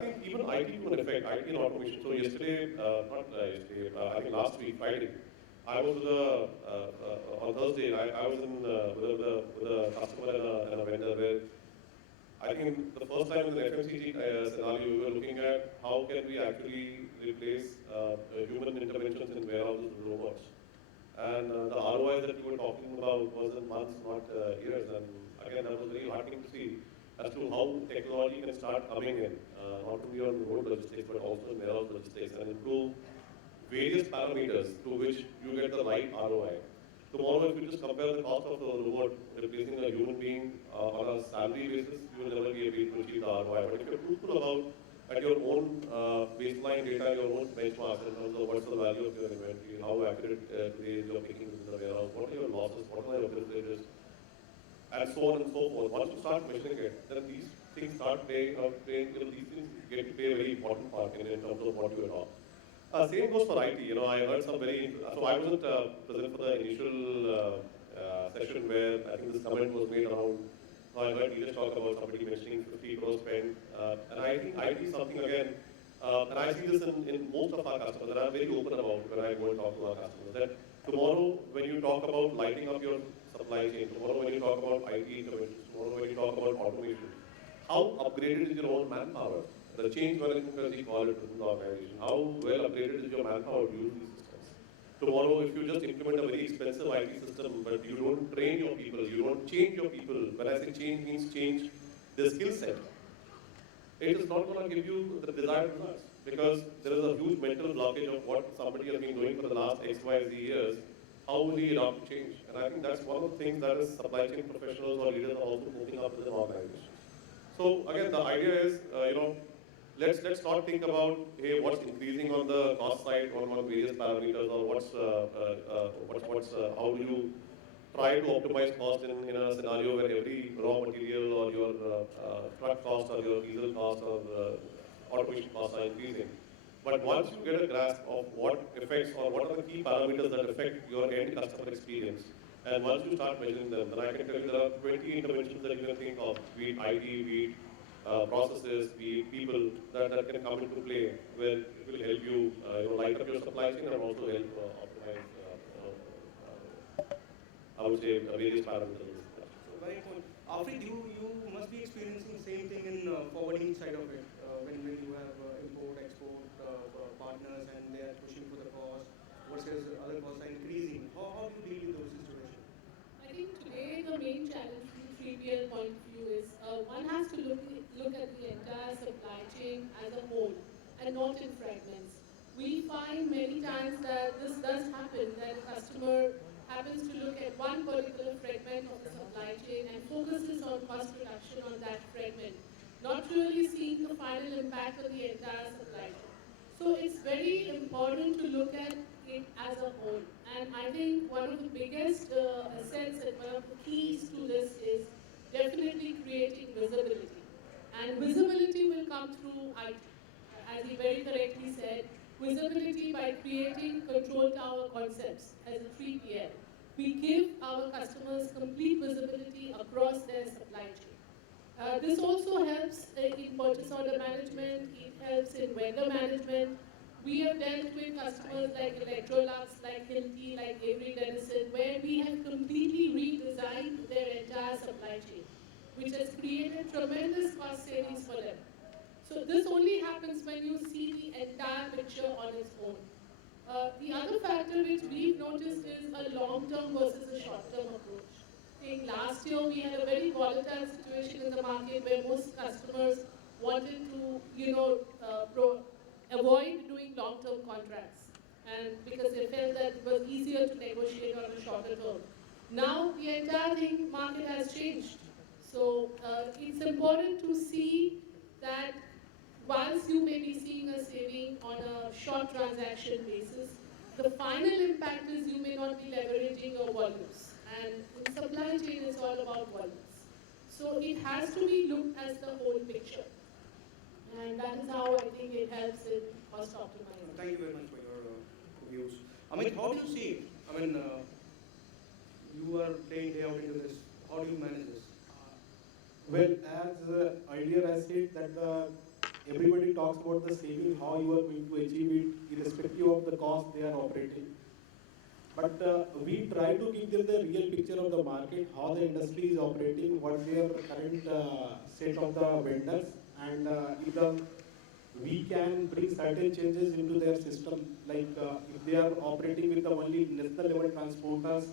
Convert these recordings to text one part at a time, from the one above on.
I think even IT to an effect, IT and automation. So yesterday, not yesterday, I think last week, Friday, I was with on Thursday, I was with a customer and a vendor where I think the first time in the FMCG scenario, we were looking at how can we actually replace human interventions in warehouses with robots. And the ROI that we were talking about was in months, not years. And again, that was very heartening to see as to how technology can start coming in, not only on road logistics, but also in warehouse logistics, and improve various parameters through which you get the right ROI. Tomorrow, if you just compare the cost of a robot replacing a human being on a salary basis, you will never be able to achieve the ROI. But if you're truthful about at your own baseline data, your own benchmarks in terms of what's the value of your inventory, how accurate today is your picking within the warehouse, what are your losses, what are your privileges, and so on and so forth. Once you start measuring it, then these things start playing, these things get to play a very important part in terms of what you adopt. Same goes for IT. I heard some very, so I wasn't present for the initial session where I think this comment was made around, so I heard Neeraj talk about somebody mentioning 50 crores spent, and I think IT is something again, and I see this in most of our customers, and I'm very open about when I go and talk to our customers, that tomorrow when you talk about lighting up your supply chain, tomorrow when you talk about IT interventions, tomorrow when you talk about automation, how upgraded is your own manpower? The change management, as we call it within the organization, how well upgraded is your manpower to use these systems? Tomorrow, if you just implement a very expensive IT system, but you don't train your people, you don't change your people, when I say change means change the skill set, it is not going to give you the desired results because there is a huge mental blockage of what somebody has been doing for the last X, Y, Z years. How will he adopt to change? And I think that's one of the things that is supply chain professionals or leaders are also moving up within organizations. So again, the idea is, let's not think about hey, what's increasing on the cost side on various parameters or how do you try to optimize cost in a scenario where every raw material or your truck cost or your diesel cost or automation costs are increasing. But once you get a grasp of what affects or what are the key parameters that affect your end customer experience, and once you start measuring them, then I can tell you there are 20 interventions that you can think of, be it IT, be it processes, be it people that can come into play where it will help you, light up your supply chain and also help optimize I would say various parameters. So very important. Afrid, you must be experiencing the same thing in forwarding side of it when you have import, export partners and they are pushing for the cost versus other costs are increasing. How do you deal with those situations? I think today the main challenge from the 3PL point of view is one has to look at the entire supply chain as a whole and not in fragments. We find many times that this does happen, that a customer happens to look at one particular fragment of the supply chain and focuses on cost reduction on that fragment, not really seeing the final impact of the entire supply chain. So it's very important to look at it as a whole. And I think one of the biggest assets and one of the keys to this is definitely creating visibility. And visibility will come through IT. As he very correctly said, visibility by creating control tower concepts as a 3PL. We give our customers complete visibility across their supply chain. This also helps in purchase order management, it helps in vendor management. We have dealt with customers like Electrolux, like Hilti, like Avery Dennison, where we have completely redesigned their entire supply chain, which has created tremendous cost savings for them. So this only happens when you see the entire picture on its own. The other factor which we've noticed is a long-term versus a short-term approach. I think last year we had a very volatile situation in the market where most customers wanted to, avoid doing long-term contracts, and because they felt that it was easier to negotiate on a shorter term. Now the entire market has changed. So it's important to see that whilst you may be seeing a saving on a short transaction basis, the final impact is you may not be leveraging your volumes. And in supply chain, it's all about volumes. So it has to be looked as the whole picture. And that is how I think it helps in cost optimization. Thank you very much for your views. Amit, how do you see it? I mean, you are day out into this. How do you manage this? Well, as earlier I said that the everybody talks about the saving, how you are going to achieve it, irrespective of the cost they are operating. But we try to give them the real picture of the market, how the industry is operating, what their current state of the vendors, and if we can bring certain changes into their system, like if they are operating with the only national level transporters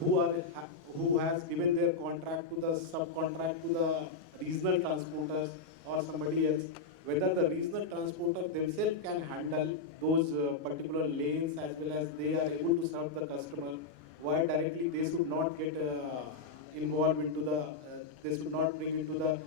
who has given their contract to the subcontract to the regional transporters or somebody else, whether the regional transporter themselves can handle those particular lanes as well as they are able to serve the customer, why directly they should not get involved into the, they should not bring into the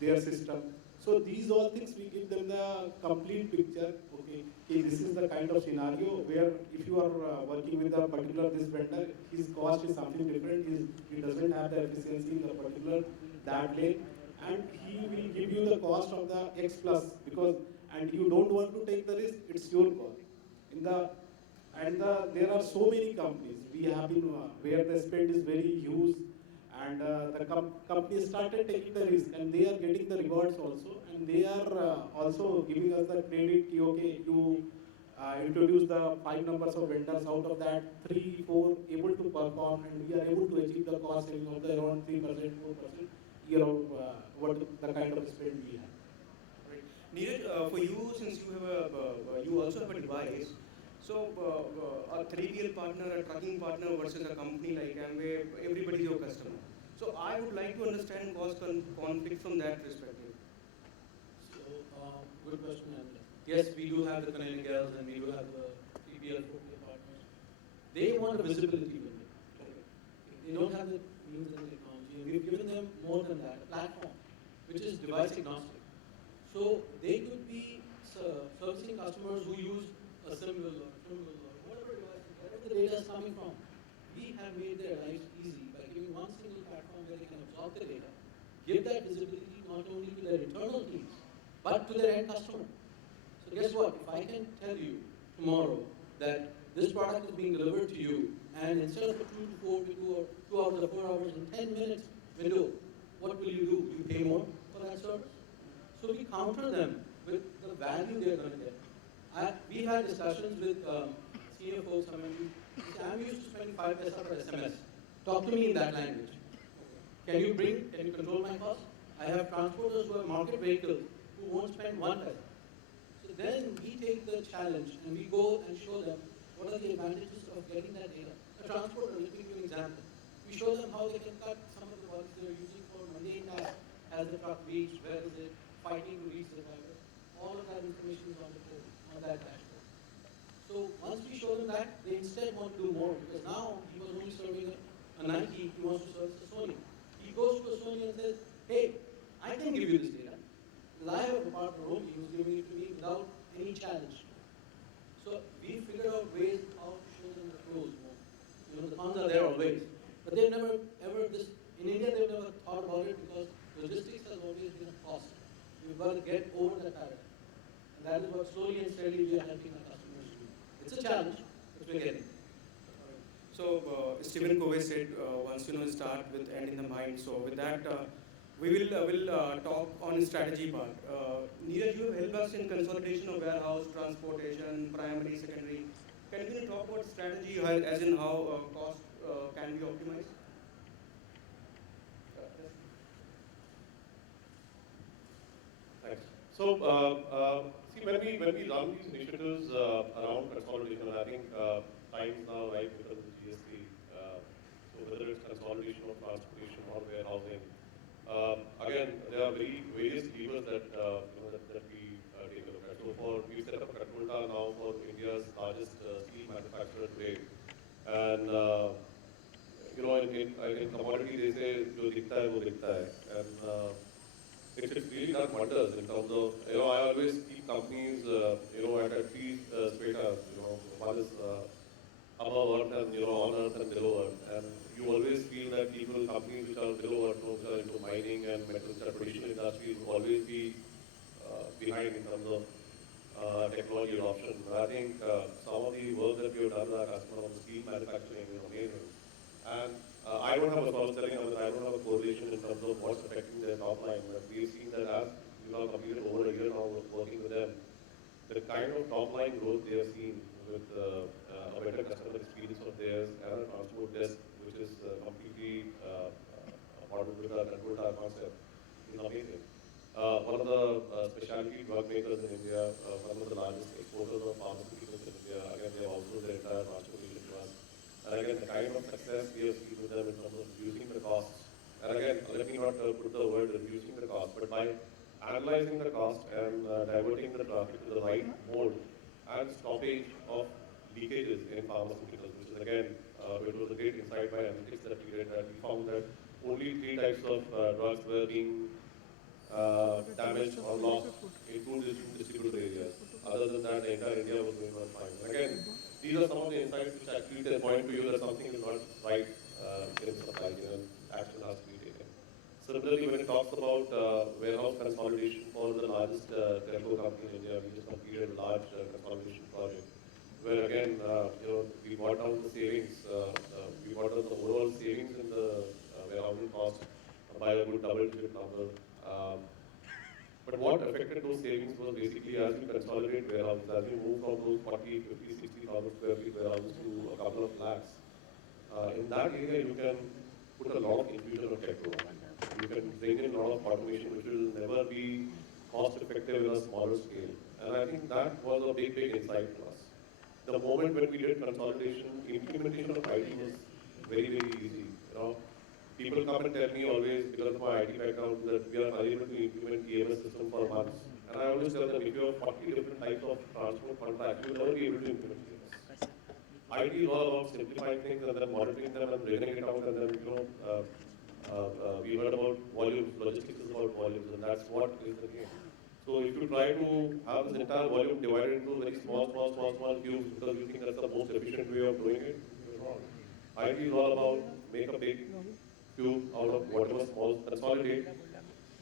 their system. So these all things we give them the complete picture. Okay, okay, this is the kind of scenario where if you are working with a particular this vendor, his cost is something different. He doesn't have the efficiency in the particular that lane, and he will give you the cost of the X plus because and you don't want to take the risk. It's your call. In the there are so many companies we have been where the spend is very huge and the company started taking the risk and they are getting the rewards also and they are also giving us the credit ki, okay you introduce the 5 numbers of vendors out of that 3 4 able to perform and we are able to achieve the cost saving of the around 3% 4% year of what the kind of spend we have. Right. Neeraj, for you, since you have you also have a device, so a 3PL partner, a trucking partner versus a company like Amway, everybody is your customer. So I would like to understand cost conflict from that perspective. So, good question. And yes, we do have the Canadians and we do have the CPL partners. They want a visibility with it. They don't have the means and technology. And we've given them more than that, a platform, which is device agnostic. So they could be servicing customers who use a symbol or symbol or whatever device, wherever the data is coming from. We have made their lives easy by giving one single platform where they can absorb the data, give that visibility not only to their internal teams, but to their end customer. So guess what? If I can tell you tomorrow that this product is being delivered to you, and instead of a 2 to 4 to 2 hours or 4 hours in 10 minutes window, what will you do? You pay more for that service? So we counter them with the value they're going to get. We've had discussions with senior folks. I'm used to spending 5 paisa per SMS. Talk to me in that language. Can you control my cost? I have transporters who have market vehicles who won't spend 1 paisa. So then we take the challenge and we go and show them what are the advantages of getting that data. A transporter, let me give you an example. We show them how they can cut some of the work they're using for mundane tasks. Has the truck reached? Where is it? Fighting to reach the driver. All of that information is on the board, on that dashboard. So once we show them that, they instead want to do more because now he was only serving a Nike, he wants to service a Sony. He goes to a Sony and says, hey, I can give you this data. Because I have a partner, Roambee, who's giving it to me without any challenge. So we figured out ways how to show them the pros more. You know, the cons are there always. But they've never ever in India they've never thought about it because logistics has always been a cost. We've got to get over that paradigm. And that is what slowly and steadily we are helping our customers do. It's a challenge, but we're getting. So Stephen Covey said, once start with end in the mind. So with that, we will talk on strategy part. Neeraj, you have helped us in consolidation of warehouse, transportation, primary, secondary. Can you talk about strategy as in how cost can be optimized? Thanks. So, see, when we run these initiatives around consolidation, I think time is now right because of the GST. So whether it's consolidation of transportation or warehousing, again, there are various levers that that we take a look at. So we set up a control tower now for India's largest steel manufacturer today, and in commodity they say जो दिखता है वो दिखता है, and it's really done wonders in terms of, I always keep companies, at three strata, one is above earth and, on earth and below earth. And you always feel that companies which are below earth, which are into mining and metals and traditional industries will always be behind in terms of technology adoption. And I think some of the work that we have done with our customer on the steel manufacturing is amazing. And I don't have a correlation in terms of what's affecting their top line, but we've seen that as we've now completed over a year now working with them. The kind of top line growth they have seen with a better customer experience of theirs and a transport desk which is completely modeled with our control tower concept is amazing. One of the specialty drug makers in India, one of the largest exporters of pharmaceuticals in India, again they have also their entire transportation to us. And again the kind of success we have seen with them in terms of reducing the costs. And again, let me not put the word reducing the cost, but by analyzing the cost and diverting the traffic to the right mode and stoppage of leakages in pharmaceuticals, which is again, it was a great insight by analytics that we did, that we found that only 3 types of drugs were being damaged or lost in 2 different distributed areas. Other than that, the entire India was going on fine. Again, these are some of the insights which actually they point to you that something is not right in the supply chain and action has to be taken. Similarly, when it talks about warehouse consolidation for the largest telco company in India, we just completed a large consolidation project where again, we brought down the savings, we brought down the overall savings in the warehousing cost by a good double-digit number. But what affected those savings was basically as we consolidate warehouses, as we move from those 40, 50, 60,000 square feet warehouses to a couple of lakhs. In that area, you can put a lot of infusion of technology. You can bring in a lot of automation, which will never be cost effective in a smaller scale. And I think that was a big, big insight to us. The moment when we did consolidation, implementation of IT was very, very easy. People come and tell me always, because of my IT background, that we are unable to implement EMS system for months. And I always tell them, if you have 40 different types of transport contracts, you will never be able to implement EMS. IT is all about simplifying things and then monitoring them and figuring it out, and then, we heard about volumes, logistics is about volumes, and that's what is the game. So if you try to have this entire volume divided into very small cubes because you think that's the most efficient way of doing it, you're wrong. IT is all about make a big cube out of whatever small, consolidate,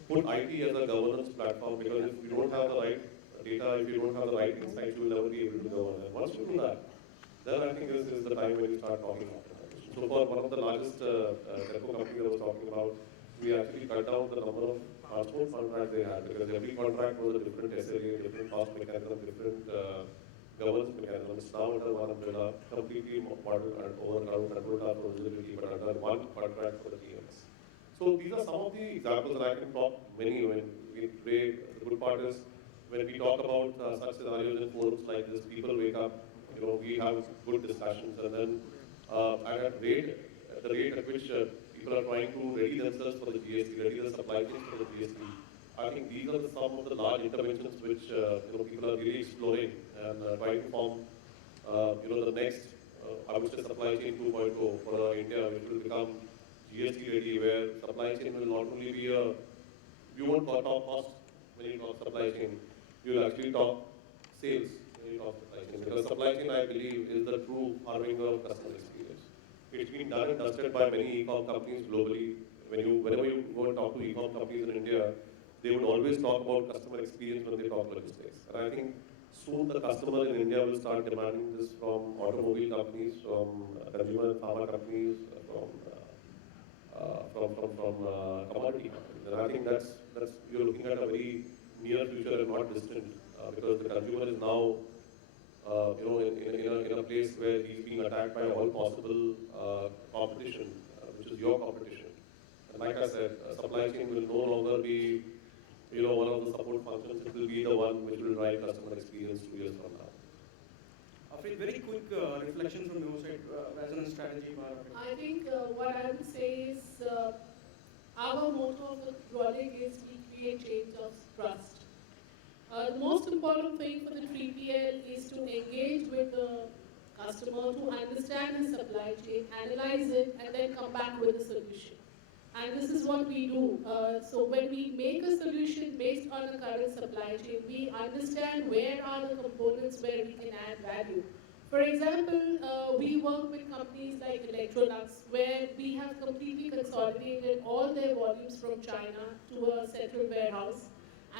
put IT as a governance platform, because if you don't have the right data, if you don't have the right insights, you will never be able to govern. And once you do that, then I think this is the time when you start talking optimization. So for one of the largest telco companies I was talking about, we actually cut down the number of transport contracts they had, because every contract was a different SLA, different cost mechanism, different governance mechanism. It's now under one umbrella, completely modeled and overcrowded, controlled for visibility, but under one contract for the TMS. So these are some of the examples, and I can talk many when we today. The good part is when we talk about such scenarios in forums like this, people wake up, we have good discussions, and then at the rate at which people are trying to ready themselves for the GST, ready the supply chain for the GST. I think these are some of the large interventions which people are really exploring and trying to form the next I would say supply chain 2.0 for India, which will become GST ready, where supply chain will not only be you won't talk cost when you talk supply chain, you will actually talk sales when you talk supply chain, because supply chain, I believe, is the true harbinger of customer experience. It's been done and dusted by many e-com companies globally. Whenever you go and talk to e-com companies in India, they would always talk about customer experience when they talk logistics. And I think soon the customer in India will start demanding this from automobile companies, from consumer and pharma companies, from commodity companies. And I think that's you're looking at a very near future and not distant, because the consumer is now in a place where he's being attacked by all possible competition, which is your competition. And like I said, supply chain will no longer be one of the support functions. It will be the one which will drive customer experience 2 years from now. Afrid, very quick reflection from your side as a strategy. I think what I would say is our motto of the project is we create change of trust. The most important thing for the 3PL is to engage with the customer, to understand his supply chain, analyze it, and then come back with a solution. And this is what we do. So when we make a solution based on the current supply chain, we understand where are the components where we can add value. For example, we work with companies like Electrolux, where we have completely consolidated all their volumes from China to a central warehouse.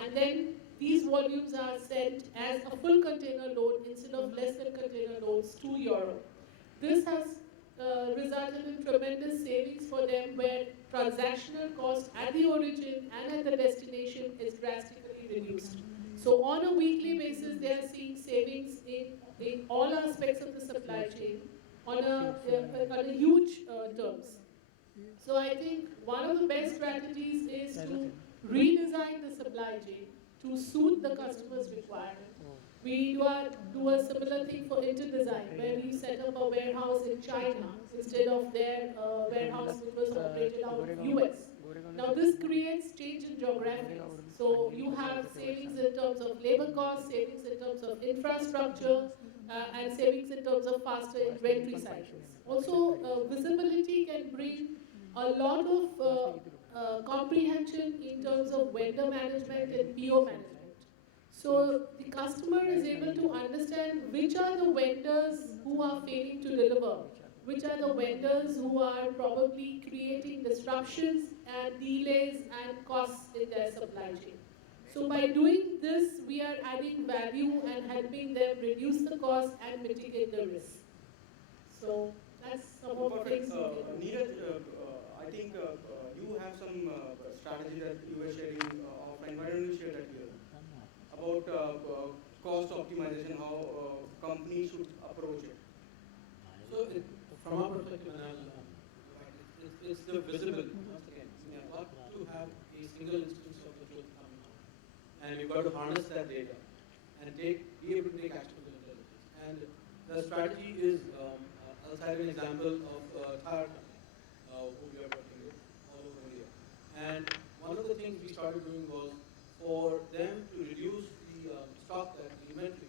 And then these volumes are sent as a full container load instead of less than container loads to Europe. This has resulted in tremendous savings for them, where transactional cost at the origin and at the destination is drastically reduced. So on a weekly basis, they are seeing savings in all aspects of the supply chain on a huge terms. So I think one of the best strategies is to redesign the supply chain to suit the customer's requirement. We do a similar thing for interdesign, where we set up a warehouse in China instead of their warehouse which was operated out of US. Now this creates change in geographies. So you have savings in terms of labor costs, savings in terms of infrastructure, and savings in terms of faster inventory cycles. Also, visibility can bring a lot of comprehension in terms of vendor management and PO management. So the customer is able to understand which are the vendors who are failing to deliver, which are the vendors who are probably creating disruptions and delays and costs in their supply chain. So by doing this, we are adding value and helping them reduce the cost and mitigate the risk. So that's some of the Perfect. things we can do. Neeraj, I think you have some strategy that you were sharing offline. Why don't you share that here? About cost optimization, how companies should approach it. So from our perspective, it's the visibility. Once again, you've got to have a single instance of the truth coming out, and you've got to harness that data and be able to take actionable intelligence. And the strategy is, I'll cite an example of tire company who we are working with all over India. And one of the things we started doing was for them to reduce the stock, that the inventory